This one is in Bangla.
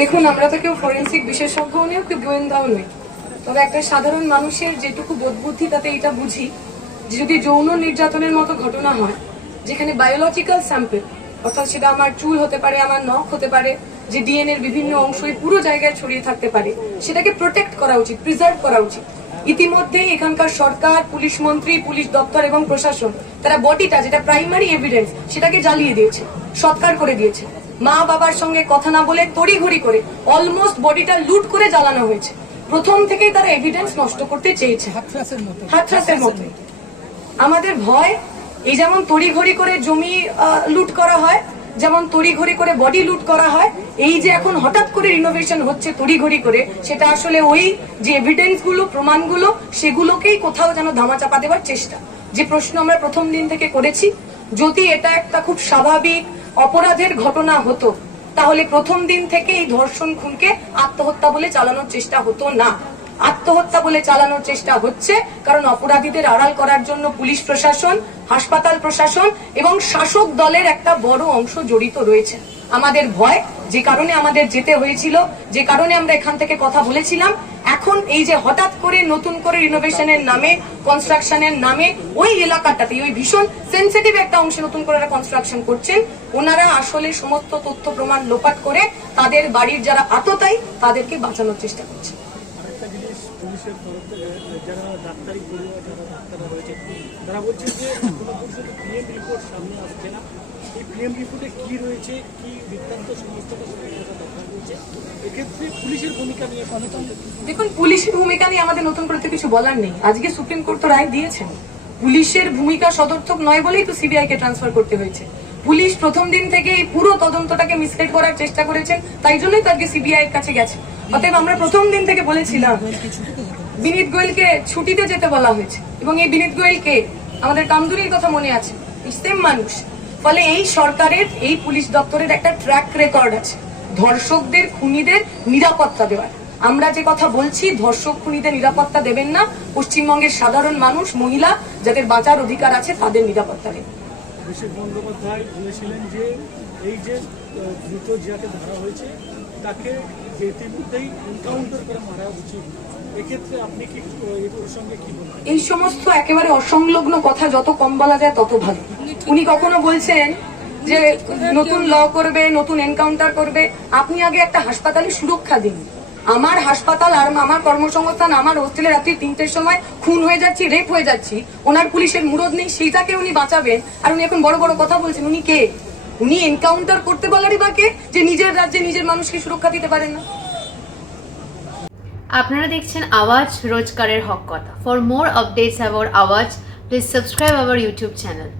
দেখুন, আমরা তো কেউ ফরেন্সিক বিশেষজ্ঞ নেই কেউ গোয়েন্দাও নই। তবে একটা সাধারণ মানুষের যেটুকু বোধবুদ্ধি, তাতে এটা বুঝি যে যদি যৌন নির্যাতনের মতো ঘটনা হয়, যেখানে বায়োলজিক্যাল স্যাম্পল অর্থাৎ সেটা আমার চুল হতে পারে, আমার নখ হতে পারে, যে ডিএনএর বিভিন্ন অংশই পুরো জায়গায় ছড়িয়ে থাকতে পারে, সেটাকে প্রোটেক্ট করা উচিত প্রিজার্ভ করা উচিত। ইতিমধ্যেই এখানকার সরকার, পুলিশ মন্ত্রী, পুলিশ দপ্তর এবং প্রশাসন, তারা বডিটা যেটা প্রাইমারি এভিডেন্স সেটাকে জ্বালিয়ে দিয়েছে, সৎকার করে দিয়েছে। মা বাবার সঙ্গে কথা না বলে তড়িঘড়ি করে অলমোস্ট বডিটা লুট করে জ্বালানো হয়েছে। প্রথম থেকেই তারা এভিডেন্স নষ্ট করতে চেয়েছে। হাতরাসের মতো। আমাদের ভয় এই যেমন তড়িঘড়ি করে জমি লুট করা হয় যেমন তড়িঘড়ি করে বডি লুট করা হয় এই যে এখন হঠাৎ করে রিনোভেশন হচ্ছে তড়িঘড়ি করে সেটা আসলে ওই যে এভিডেন্সগুলো প্রমাণগুলো সেগুলোকেই কোথাও যেন ধামাচাপা দেওয়ার চেষ্টা। যে প্রশ্ন আমরা প্রথম দিন থেকে করেছি যদি এটা একটা খুব স্বাভাবিক অপরাধের ঘটনা হতো, তাহলে প্রথম দিন থেকে এই ধর্ষণ খুনকে আত্মহত্যা বলে চালানোর চেষ্টা হতো না। আত্মহত্যা বলে চালানোর চেষ্টা হচ্ছে কারণ অপরাধীদের আড়াল করার জন্য পুলিশ প্রশাসন, হাসপাতাল প্রশাসন এবং শাসক দলের একটা বড় অংশ জড়িত রয়েছে। আমাদের ভয়, যে কারণে আমাদের যেতে হয়েছিল, যে কারণে আমরা এখান থেকে কথা বলেছিলাম এখন এই যে হঠাৎ করে নতুন করে রিনোভেশনের নামে কনস্ট্রাকশনের নামে ওই এলাকাটাতে, ওই ভীষণ সেন্সিটিভ একটা অংশে নতুন করে কনস্ট্রাকশন করছেন, ওনারা আসলে সমস্ত তথ্য প্রমাণ লোপাট করে তাদের বাড়ির যারা আততাই তাদেরকে বাঁচানোর চেষ্টা করছে আরেকটা জিনিস পুলিশের তরফ থেকে যারা ডাক্তারি যারা ডাক্তাররা রয়েছে, তারা যে পিএম রিপোর্ট সামনে আসছে না। এই রিপোর্টে কি রয়েছে, কি বৃত্তান্ত দেখুন, পুলিশের ভূমিকা নিয়ে আমাদের নতুন করে কিছু বলার নেই। আজকে সুপ্রিম কোর্ট তো রায় দিয়েছেন। পুলিশের ভূমিকা সদর্থক নয় বলেই তো সিবিআই কে ট্রান্সফার করতে হয়েছে। পুলিশ প্রথম দিন থেকে এই পুরো তদন্তটাকে মিসলেট করার চেষ্টা করেছেন, তাই জন্যই তো আজকে সিবিআই এর কাছে গেছে। অতএব আমরা প্রথম দিন থেকে বলেছিলাম, বিনীত গোয়েলকে ছুটিতে যেতে বলা হয়েছে। এবং এই বিনীত গোয়েলকে আমাদের কামদুরির কথা মনে আছে সেম মানুষ। ফলে এই সরকারের, এই পুলিশ দপ্তরের একটা ট্র্যাক রেকর্ড আছে, ধর্ষকদের খুনিদের নিরাপত্তা দেওয়ার। আমরা যে কথা বলছি, ধর্ষক খুনিদের নিরাপত্তা দেবেন না। পশ্চিমবঙ্গের সাধারণ মানুষ, মহিলা, যাদের বাঁচার অধিকার আছে, তাদের নিরাপত্তা দেবেন। অভিষেক বন্দ্যোপাধ্যায় বলেছিলেন যে এই যে দ্রুত যাকে ধরা হয়েছে তাকে ইতিমধ্যেই এনকাউন্টার করে মারা উচিত। এক্ষেত্রে আপনি কি এর সঙ্গে কি বলবেন? এই সমস্ত একেবারে অসংলগ্ন কথা যত কম বলা যায় তত ভালো। উনি কখনো বলছেন যে নতুন ল করবে নতুন এনকাউন্টার করবে। আপনি আগে একটা হাসপাতালে সুরক্ষা দিন। আমার হাসপাতাল আর আমার কর্মসংস্থান, আমার হোস্টেলে রাত্রি তিনটের সময় খুন হয়ে যাচ্ছি রেপ হয়ে যাচ্ছি। ওনার পুলিশের মুরদ নেই, সেইটাকে উনি বাঁচাবেন। আর উনি এখন বড় বড় কথা বলছেন, উনি কে? উনি এনকাউন্টার করতে বলারই বা কে? যে নিজের রাজ্যে নিজের মানুষকে সুরক্ষা দিতে পারেন না। আপনারা দেখছেন আওয়াজ রোজকারের হক কথা। For more updates about Awaaz please subscribe our YouTube channel